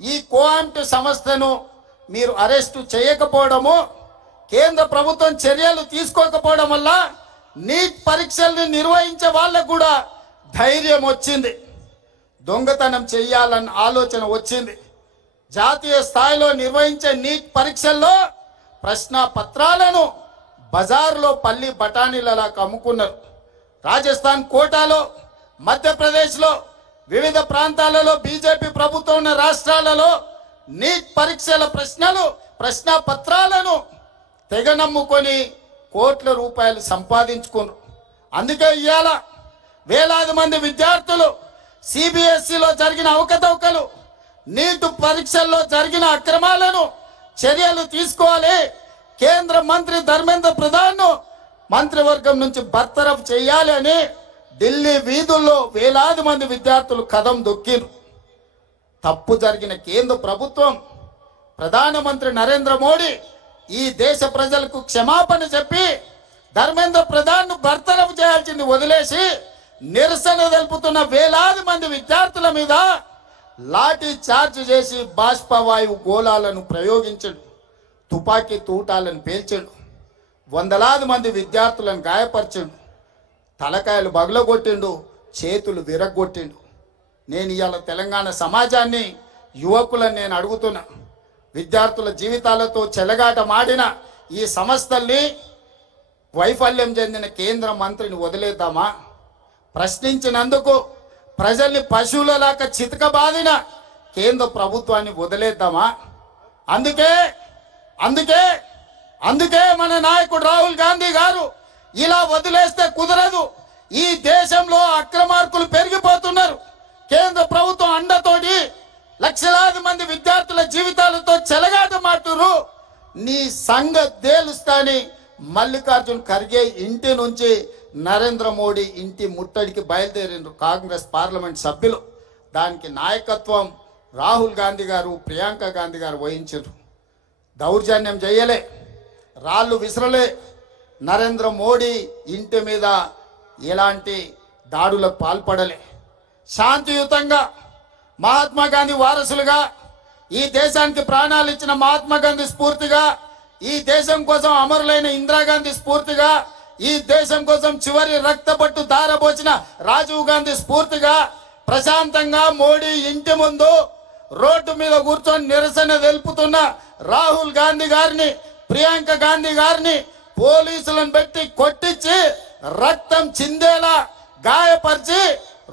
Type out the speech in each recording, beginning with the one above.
ఈ కోఆంట్ సంస్థను మీరు అరెస్టు చేయకపోవడము, కేంద్ర ప్రభుత్వం చర్యలు తీసుకోకపోవడం వల్ల నీట్ పరీక్షల్ని నిర్వహించే వాళ్ళకు కూడా ధైర్యం వచ్చింది, దొంగతనం చెయ్యాలన్న ఆలోచన వచ్చింది. జాతీయ స్థాయిలో నిర్వహించే నీట్ పరీక్షల్లో ప్రశ్న పత్రాలను బజార్లో పల్లి బఠానీలలా అమ్ముకున్నారు. రాజస్థాన్ కోటాలో, మధ్యప్రదేశ్లో, వివిధ ప్రాంతాలలో బీజేపీ ప్రభుత్వం ఉన్న రాష్ట్రాలలో నీట్ పరీక్షల ప్రశ్న పత్రాలను తెగ నమ్ముకొని కోట్ల రూపాయలు సంపాదించుకున్నారు. అందుకే ఇవాళ వేలాది మంది విద్యార్థులు సిబిఎస్ఈలో జరిగిన అవకతవకలు, నీట్ పరీక్షల్లో జరిగిన అక్రమాలను చర్యలు తీసుకోవాలి, కేంద్ర మంత్రి ధర్మేంద్ర ప్రధాన్ మంత్రివర్గం నుంచి బర్తరఫ్ చేయాలి అని ఢిల్లీ వీధుల్లో వేలాది మంది విద్యార్థులు కదం దొక్కిరు. తప్పు జరిగిన కేంద్ర ప్రభుత్వం, ప్రధానమంత్రి నరేంద్ర మోడీ ఈ దేశ ప్రజలకు క్షమాపణ చెప్పి ధర్మేంద్ర ప్రధాన్ బర్తరఫ్ చేయాల్సింది వదిలేసి నిరసన తెలుపుతున్న వేలాది మంది విద్యార్థుల మీద లాఠీ చార్జ్ చేసి బాష్పవాయువు గోళాలను ప్రయోగించడు, తుపాకీ తూటాలను పేల్చాడు, వందలాది మంది విద్యార్థులను గాయపరిచాడు, తలకాయలు బగలగొట్టిండు, చేతులు విరగొట్టిండు. నేను ఇవాళ తెలంగాణ సమాజాన్ని, యువకులను నేను అడుగుతున్నా, విద్యార్థుల జీవితాలతో చెలగాట మాడిన ఈ సంస్థల్ని వైఫల్యం చెందిన కేంద్ర మంత్రిని వదిలేద్దామా? ప్రశ్నించినందుకు ప్రజల్ని పశువులలాగా చితకబాదిన కేంద్ర ప్రభుత్వాన్ని వదిలేద్దామా? అందుకే అందుకే అందుకే మన నాయకుడు రాహుల్ గాంధీ గారు ఇలా వదిలేస్తే కుదరదు. ఈ దేశంలో అక్రమార్కులు పెరిగిపోతున్నారు. కేంద్ర ప్రభుత్వం అండతోటి లక్షలాది మంది విద్యార్థుల జీవితాలతో చెలగాటమాడుతున్నారు. నీ సంగతి తేలుస్తాని మల్లికార్జున్ ఖర్గే ఇంటి నుంచి నరేంద్ర మోడీ ఇంటి ముట్టడికి బయలుదేరిండ్రు కాంగ్రెస్ పార్లమెంట్ సభ్యులు. దానికి నాయకత్వం రాహుల్ గాంధీ గారు, ప్రియాంక గాంధీ గారు వహించారు. దౌర్జన్యం చేయలే, రాళ్ళు విసరలే, నరేంద్ర మోడీ ఇంటి మీద ఎలాంటి దాడులకు పాల్పడలే. శాంతియుతంగా మహాత్మా గాంధీ వారసులుగా, ఈ దేశానికి ప్రాణాలు ఇచ్చిన మహాత్మా గాంధీ స్ఫూర్తిగా, ఈ దేశం కోసం అమరులైన ఇందిరాగాంధీ స్ఫూర్తిగా, ఈ దేశం కోసం చివరి రక్తపట్టు ధారపోసిన రాజీవ్ గాంధీ స్ఫూర్తిగా ప్రశాంతంగా మోడీ ఇంటి ముందు రోడ్డు మీద కూర్చొని నిరసన తెలుపుతున్న రాహుల్ గాంధీ గారిని, ప్రియాంక గాంధీ గారిని పోలీసులను పెట్టి కొట్టించి రక్తం చిందేలా గాయపరిచి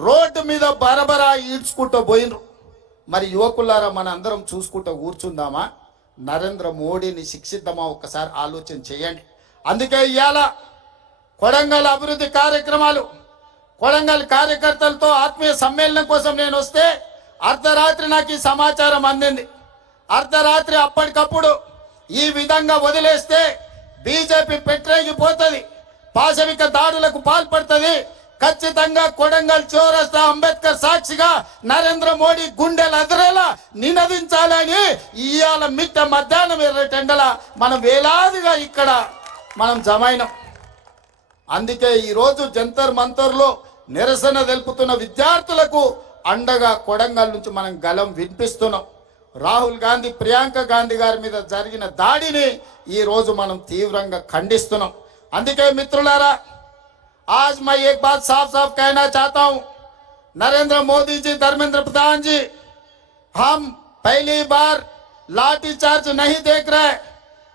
రోడ్డు మీద బరబరా ఈడ్చుకుంటూ పోయినరు. మరి యువకులారా, మన అందరం చూసుకుంటూ కూర్చుందామా? నరేంద్ర మోడీని శిక్షిద్దామా? ఒక్కసారి ఆలోచన చేయండి. అందుకే ఇవాళ కొడంగల్ అభివృద్ధి కార్యక్రమాలు, కొడంగల్ కార్యకర్తలతో ఆత్మీయ సమ్మేళనం కోసం నేను వస్తే అర్ధరాత్రి నాకు ఈ సమాచారం అందింది. అర్ధరాత్రి అప్పటికప్పుడు ఈ విధంగా వదిలేస్తే బీజేపీ పెట్టరేగిపోతుంది, పాశవిక దాడులకు పాల్పడుతుంది. ఖచ్చితంగా కొడంగల్ చౌరస్తా అంబేద్కర్ సాక్షిగా నరేంద్ర మోడీ గుండెలు అదిరేలా నినదించాలని ఇవాళ మిట్ట మధ్యాహ్నం 2 మనం వేలాదిగా ఇక్కడ మనం జమైనం. అందుకే ఈరోజు జంతర్ మంతర్లో నిరసన తెలుపుతున్న విద్యార్థులకు అండగా కొడంగల్ నుంచి మనం గలం వినిపిస్తున్నాం. రాహుల్ గాంధీ, ప్రియాంక గాంధీ గారి మీద జరిగిన దాడిని ఈ రోజు మనం తీవ్రంగా ఖండిస్తున్నాం. అందుకే మిత్రులారా, आज मैं एक बात साफ साफ कहना चाहता हूं, नरेंद्र मोदी जी, धर्मेंद्र प्रधान जी, हम पहली बार लाठी चार्ज नहीं देख रहे,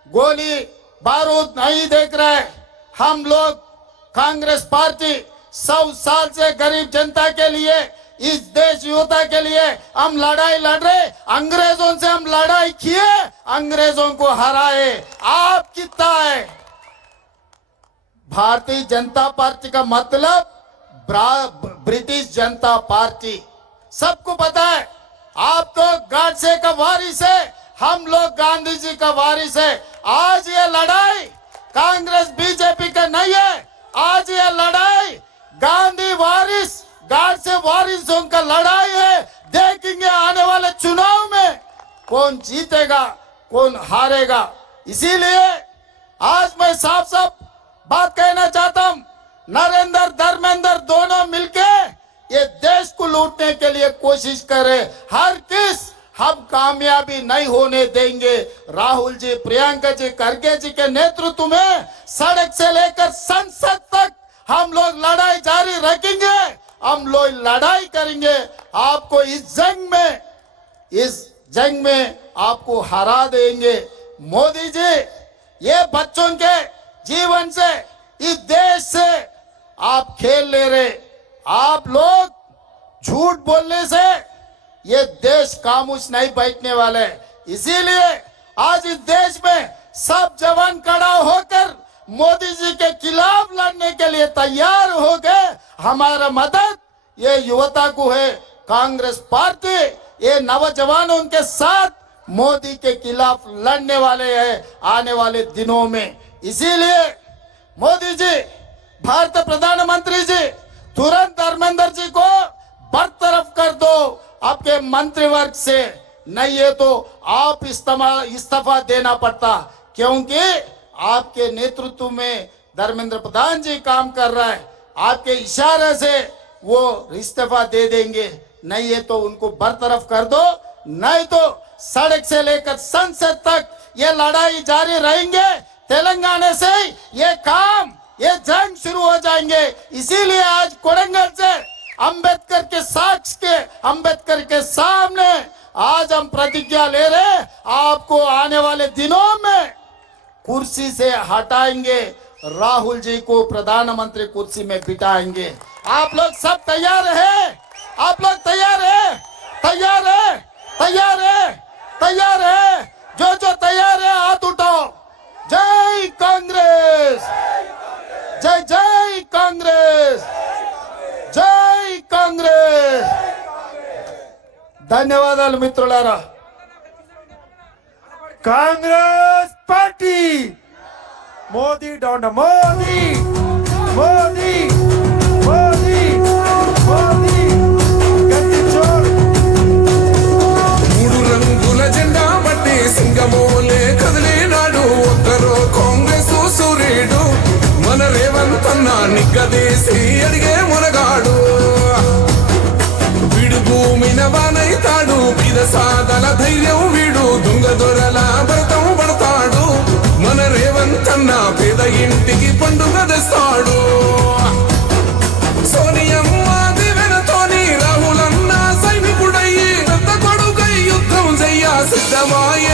गोली बारूद नहीं देख रहे। हम लोग कांग्रेस पार्टी 100 साल से गरीब जनता के लिए, इस देश युवता के लिए हम लड़ाई लड़ रहे। अंग्रेजों से हम लड़ाई किए, अंग्रेजों को हराए। आप कितना है? भारतीय जनता पार्टी का मतलब ब्रिटिश जनता पार्टी, सबको पता है। आप तो गाडसे का वारिस है, हम लोग गांधी जी का वारिस है। आज ये लड़ाई कांग्रेस बीजेपी का नहीं है, आज ये लड़ाई गांधी वारिस, गाडसे वारिसों का लड़ाई है। देखेंगे आने वाले चुनाव में कौन जीतेगा, कौन हारेगा। इसीलिए आज मैं साफ साफ बात कहना चाहता हूं, नरेंद्र धर्मेंद्र दोनों मिलके ये देश को लूटने के लिए कोशिश करे। हम कामयाबी नहीं होने देंगे। राहुल जी, प्रियंका जी, खड़गे जी के नेतृत्व में सड़क से लेकर संसद तक हम लोग लड़ाई जारी रखेंगे। हम लोग लड़ाई करेंगे, आपको इस जंग में आपको हरा देंगे। मोदी जी, ये बच्चों के जीवन से, इस देश से आप खेल ले रहे। आप लोग झूठ बोलने से ये देश खामोश नहीं बैठने वाले। इसीलिए आज इस देश में सब जवान खड़ा होकर मोदी जी के खिलाफ लड़ने के लिए तैयार हो गए। हमारा मदद ये युवता को है। कांग्रेस पार्टी ये नौजवानों के साथ मोदी के खिलाफ लड़ने वाले हैं आने वाले दिनों में। इसीलिए मोदी जी, भारत प्रधानमंत्री जी, तुरंत धर्मेंद्र जी को बरतरफ कर दो आपके मंत्रिवर्ग से। नहीं है तो आप इस्तीफा देना पड़ता, क्योंकि आपके नेतृत्व में धर्मेंद्र प्रधान जी काम कर रहा है। आपके इशारे से वो इस्तीफा दे देंगे। नहीं है तो उनको बरतरफ कर दो, नहीं तो सड़क से लेकर संसद तक ये लड़ाई जारी रहेंगे। तेलंगाना से ये जंग शुरू हो जाएंगे। इसीलिए आज कोडंगल से अंबेडकर के सामने आज हम प्रतिज्ञा ले रहे, आपको आने वाले दिनों में कुर्सी से हटाएंगे, राहुल जी को प्रधानमंत्री कुर्सी में बिठाएंगे। आप लोग सब तैयार हैं? आप लोग तैयार है? तैयार है? तैयार है? तैयार है? जो तैयार है हाथ उठाओ। जय कांग्रेस, जय जय कांग्रेस, जय कांग्रेस। ధన్యవాదాలు మిత్రులారా। కాంగ్రెస్ పార్టీ మోదీ డౌన్, మోదీ మోదీ మోదీ మోదీ గట్టి చోర్। మూడు రంగుల జెండా బట్టి సింగమోలే కదిలినాడు ఒక్కరో కాంగ్రెస్ సూర్యుడు మన రేవంత్ అన్న నిగ్గదీసి అడిగే మునగాడు వీడు భూమిన వానైతాడు బీద సాదల ధైర్యం వీడు దొంగ దొరల భరతం పడతాడు మన రేవంత్ అన్న పేద ఇంటికి పండుగ తెస్తాడు సోనియమ్మ దివెనతోని రాహుల్ అన్న సైనికుడయ్యి పెద్ద కొడుకై యుద్ధం చెయ్య సిద్ధమాయి